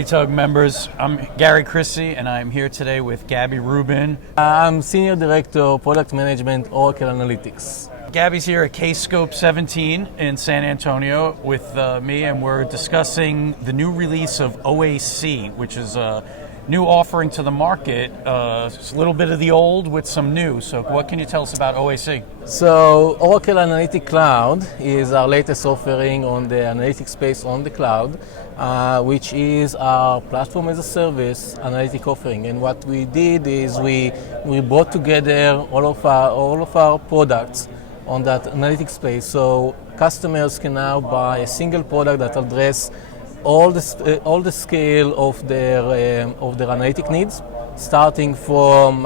ODTUG members. I'm Gary Crisci, and I'm here today with Gabby Rubin. I'm Senior Director, Product Management, Oracle Analytics. Gabby's here at Kscope 17 in San Antonio with me, and we're discussing the new release of OAC, which is a new offering to the market. It's a little bit of the old with some new. So what can you tell us about OAC? So Oracle Analytics Cloud is our latest offering on the analytics space on the cloud, which is our platform as a service analytic offering. And what we did is we brought together all of our products on that analytics space. So customers can now buy a single product that address all the scale of their analytic needs, starting from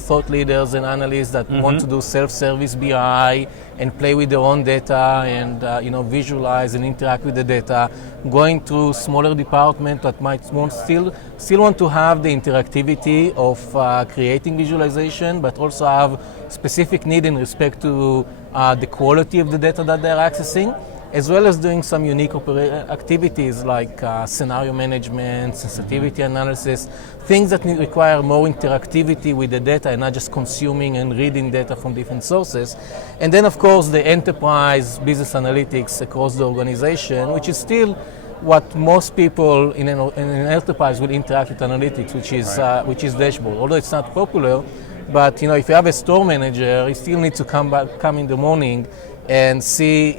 thought leaders and analysts that want to do self-service BI and play with their own data and visualize and interact with the data, going through smaller departments that might still want to have the interactivity of creating visualization, but also have specific need in respect to the quality of the data that they're accessing, as well as doing some unique activities like scenario management, sensitivity analysis, things that require more interactivity with the data and not just consuming and reading data from different sources. And then, of course, the enterprise business analytics across the organization, which is still what most people in an enterprise will interact with analytics, which is dashboard. Although it's not popular, but if you have a store manager, he still needs to come in the morning and see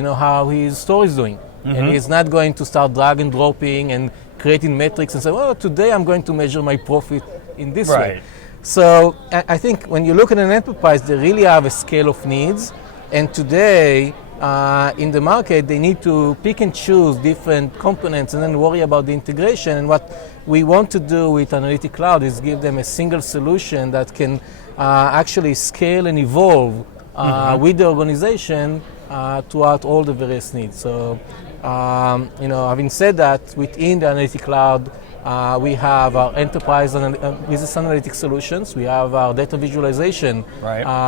how his store is doing. And he's not going to start drag and dropping and creating metrics and say, well, today I'm going to measure my profit in this way. So I think when you look at an enterprise, they really have a scale of needs. And today, in the market, they need to pick and choose different components and then worry about the integration. And what we want to do with Analytic Cloud is give them a single solution that can actually scale and evolve with the organization throughout all the various needs. So, having said that, within the Analytic Cloud, we have our enterprise business analytics solutions. We have our data visualization,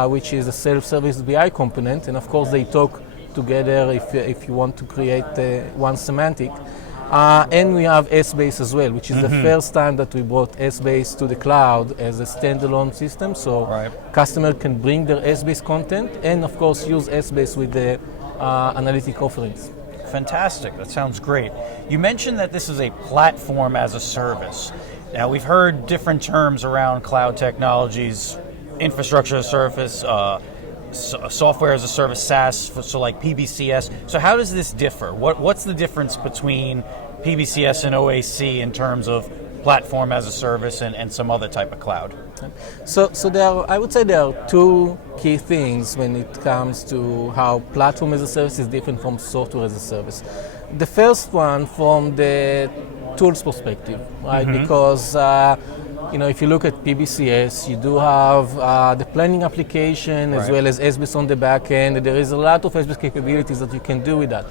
which is a self-service BI component, and of course they talk together if you want to create one semantic. And we have S-Base as well, which is the first time that we brought S-Base to the cloud as a standalone system. So customer can bring their S-Base content and of course use S-Base with the analytic offerings. Fantastic, that sounds great. You mentioned that this is a platform as a service. Now we've heard different terms around cloud technologies, infrastructure as a service, software as a service, SaaS, so like PBCS. So how does this differ? What's the difference between PBCS and OAC in terms of platform as a service and some other type of cloud? So I would say there are two key things when it comes to how platform as a service is different from software as a service. The first one from the tools perspective, right? Because if you look at PBCS, you do have the planning application as well as S-Base on the back end. There is a lot of S-Base capabilities that you can do with that.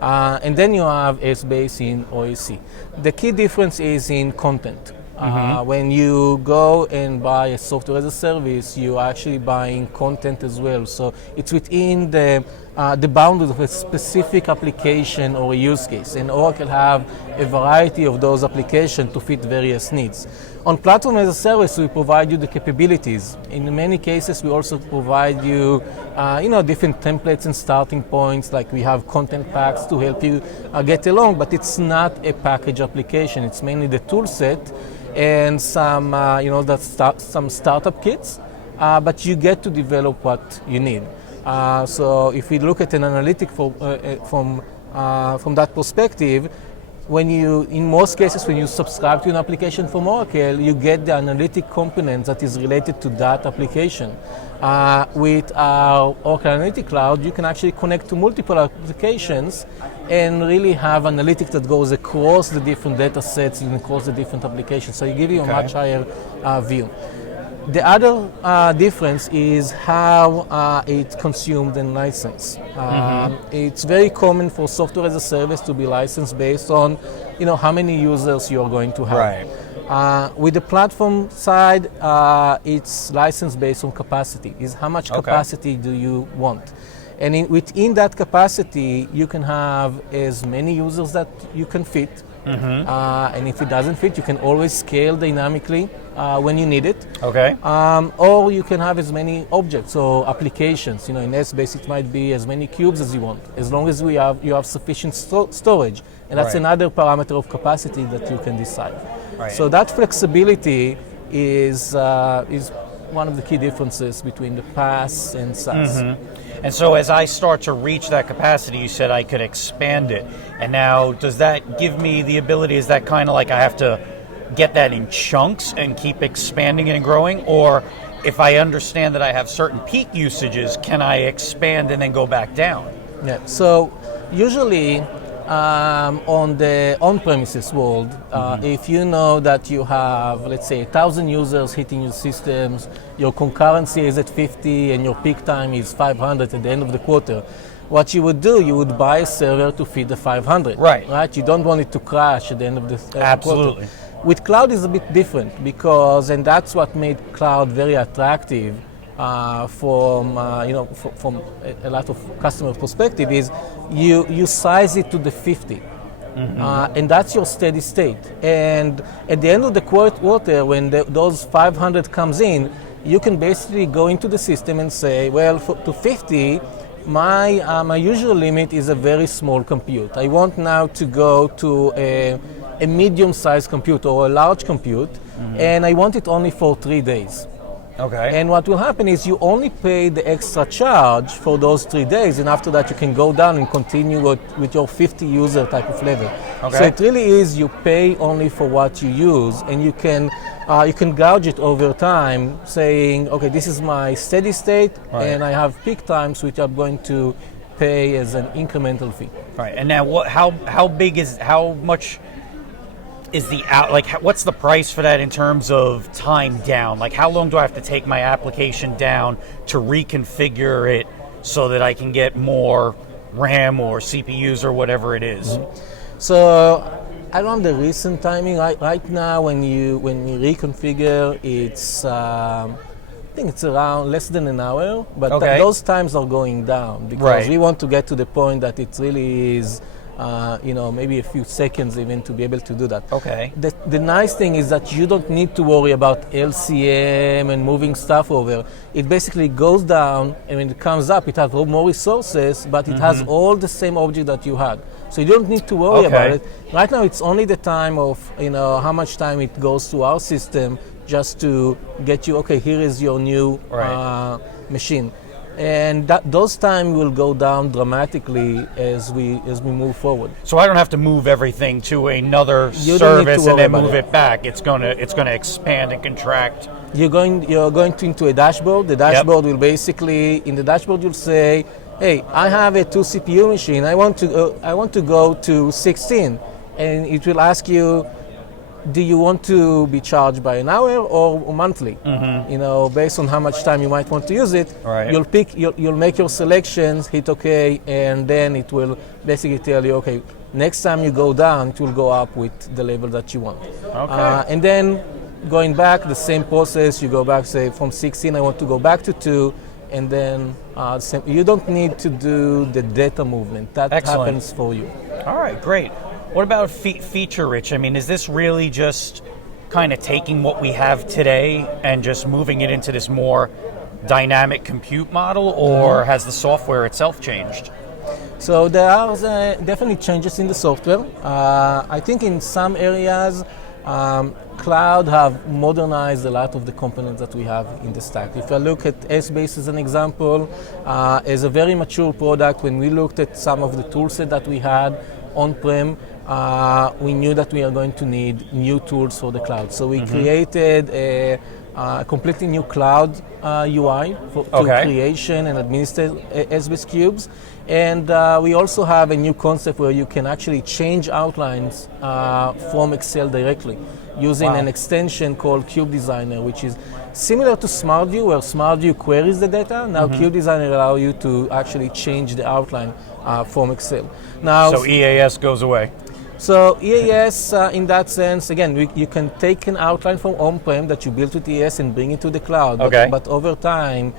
And then you have S-Base in OAC. The key difference is in content. When you go and buy a software as a service, you're actually buying content as well. So it's within the boundaries of a specific application or a use case. And Oracle have a variety of those applications to fit various needs. On platform as a service, we provide you the capabilities. In many cases, we also provide you, different templates and starting points. Like we have content packs to help you get along, but it's not a package application. It's mainly the tool set and some, some startup kits. But you get to develop what you need. So if we look at an analytic from that perspective, in most cases, when you subscribe to an application from Oracle, you get the analytic component that is related to that application. With our Oracle Analytic Cloud, you can actually connect to multiple applications and really have analytics that goes across the different data sets and across the different applications. So you give you a much higher view. The other difference is how it's consumed and licensed. It's very common for software as a service to be licensed based on, how many users you are going to have. With the platform side, it's licensed based on capacity. Is how much capacity do you want? And within that capacity, you can have as many users that you can fit. And if it doesn't fit, you can always scale dynamically when you need it. Okay. Or you can have as many objects or applications. In S-Base it might be as many cubes as you want, as long as you have sufficient storage. And that's Right. another parameter of capacity that you can decide. Right. So that flexibility is one of the key differences between the PaaS and SaaS. And so as I start to reach that capacity, you said I could expand it. And now, does that give me the ability, is that kind of like I have to get that in chunks and keep expanding it and growing? Or if I understand that I have certain peak usages, can I expand and then go back down? Yeah, so usually on the on-premises world, if you know that you have, let's say, 1,000 users hitting your systems, your concurrency is at 50 and your peak time is 500 at the end of the quarter, what you would do, you would buy a server to feed the 500. Right. You don't want it to crash at the end of the Absolutely. quarter. With cloud is a bit different because, and that's what made cloud very attractive from a lot of customer perspective, is you size it to the 50. And that's your steady state. And at the end of the quarter, when those 500 comes in, you can basically go into the system and say, well, to 50, my usual limit is a very small compute. I want now to go to a medium-sized compute or a large compute, and I want it only for 3 days. Okay. And what will happen is you only pay the extra charge for those 3 days, and after that you can go down and continue with your 50 user type of level. Okay. So it really is you pay only for what you use, and you can gauge it over time, saying, okay, this is my steady state, Right. and I have peak times which I'm going to pay as an incremental fee. Right. And now, how much is what's the price for that in terms of time down? Like, how long do I have to take my application down to reconfigure it so that I can get more RAM or CPUs or whatever it is? So around the recent timing, right now when you reconfigure, it's I think it's around less than an hour, but Okay. those times are going down because Right. we want to get to the point that it really is maybe a few seconds even to be able to do that. Okay. The nice thing is that you don't need to worry about LCM and moving stuff over. It basically goes down, and when it comes up, it has more resources, but it has all the same object that you had. So you don't need to worry Okay. about it. Right now, it's only the time of how much time it goes through our system just to get you, okay, here is your new Right. machine. And those time will go down dramatically as we move forward. So I don't have to move everything to another You don't need to service and worry then about move it. it back. It's gonna expand and contract. You're going into a dashboard. The dashboard will basically, in the dashboard you'll say, hey, I have a 2 CPU machine. I want to go to 16, and it will ask you, do you want to be charged by an hour or monthly? Based on how much time you might want to use it. Right. You'll make your selections, hit OK, and then it will basically tell you, okay, next time you go down, it will go up with the level that you want. Okay. And then going back, the same process. You go back, say from 16, I want to go back to 2, and then you don't need to do the data movement. That Excellent. happens for you. All right, great. What about feature rich? I mean, is this really just kind of taking what we have today and just moving it into this more dynamic compute model, or has the software itself changed? So there are definitely changes in the software. I think in some areas, cloud have modernized a lot of the components that we have in the stack. If I look at S-Base as an example, as a very mature product, when we looked at some of the toolset that we had on-prem, we knew that we are going to need new tools for the cloud. So we created a completely new cloud UI for creation and administer S-Base cubes. And we also have a new concept where you can actually change outlines from Excel directly using an extension called Cube Designer, which is similar to SmartView, where SmartView queries the data. Now Cube Designer allows you to actually change the outline from Excel. Now, So EAS goes away. So EAS, in that sense, again, you can take an outline from on-prem that you built with EAS and bring it to the cloud. Okay. But over time,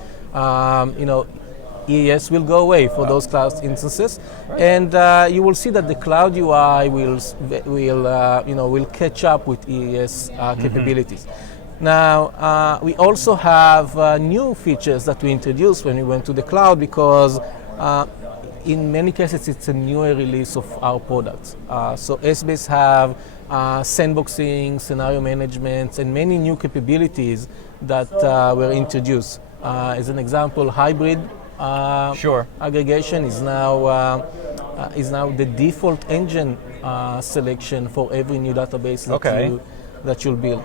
EAS will go away for those cloud instances, and you will see that the cloud UI will catch up with EAS capabilities. Now, we also have new features that we introduced when we went to the cloud, because in many cases it's a newer release of our products. So Essbase have sandboxing, scenario management, and many new capabilities that were introduced. As an example, hybrid aggregation is now the default engine selection for every new database that you'll build.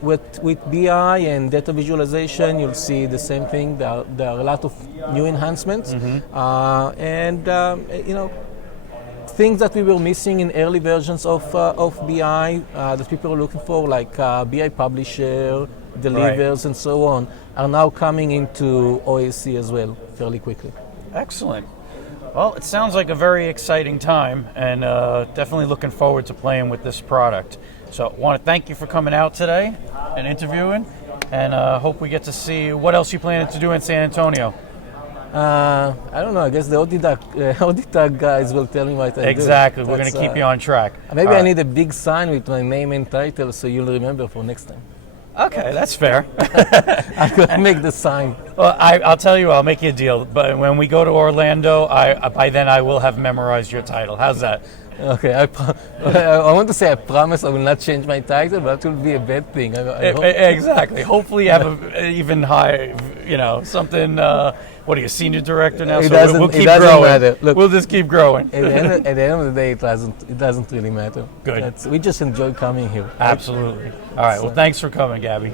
With BI and data visualization, you'll see the same thing. There are a lot of new enhancements, and things that we were missing in early versions of BI that people are looking for, like BI Publisher, Delivers, and so on, are now coming into OAC as well fairly quickly. Excellent. Well, it sounds like a very exciting time, and definitely looking forward to playing with this product. So I want to thank you for coming out today and interviewing, and hope we get to see what else you plan to do in San Antonio. I don't know. I guess the ODTUG guys will tell me what I do. Exactly. We're going to keep you on track. Maybe I need a big sign with my name and title so you'll remember for next time. Okay, that's fair. I could make the sign. Well, I'll tell you, I'll make you a deal. But when we go to Orlando, by then I will have memorized your title. How's that? Okay, I want to say I promise I will not change my title, but that will be a bad thing. I hope. Exactly. Hopefully you have an even higher, something, what are you, senior director now? We'll keep growing. Matter. Look, we'll just keep growing. At the end of the day, it doesn't really matter. Good. We just enjoy coming here. Absolutely. All right, well, thanks for coming, Gabby.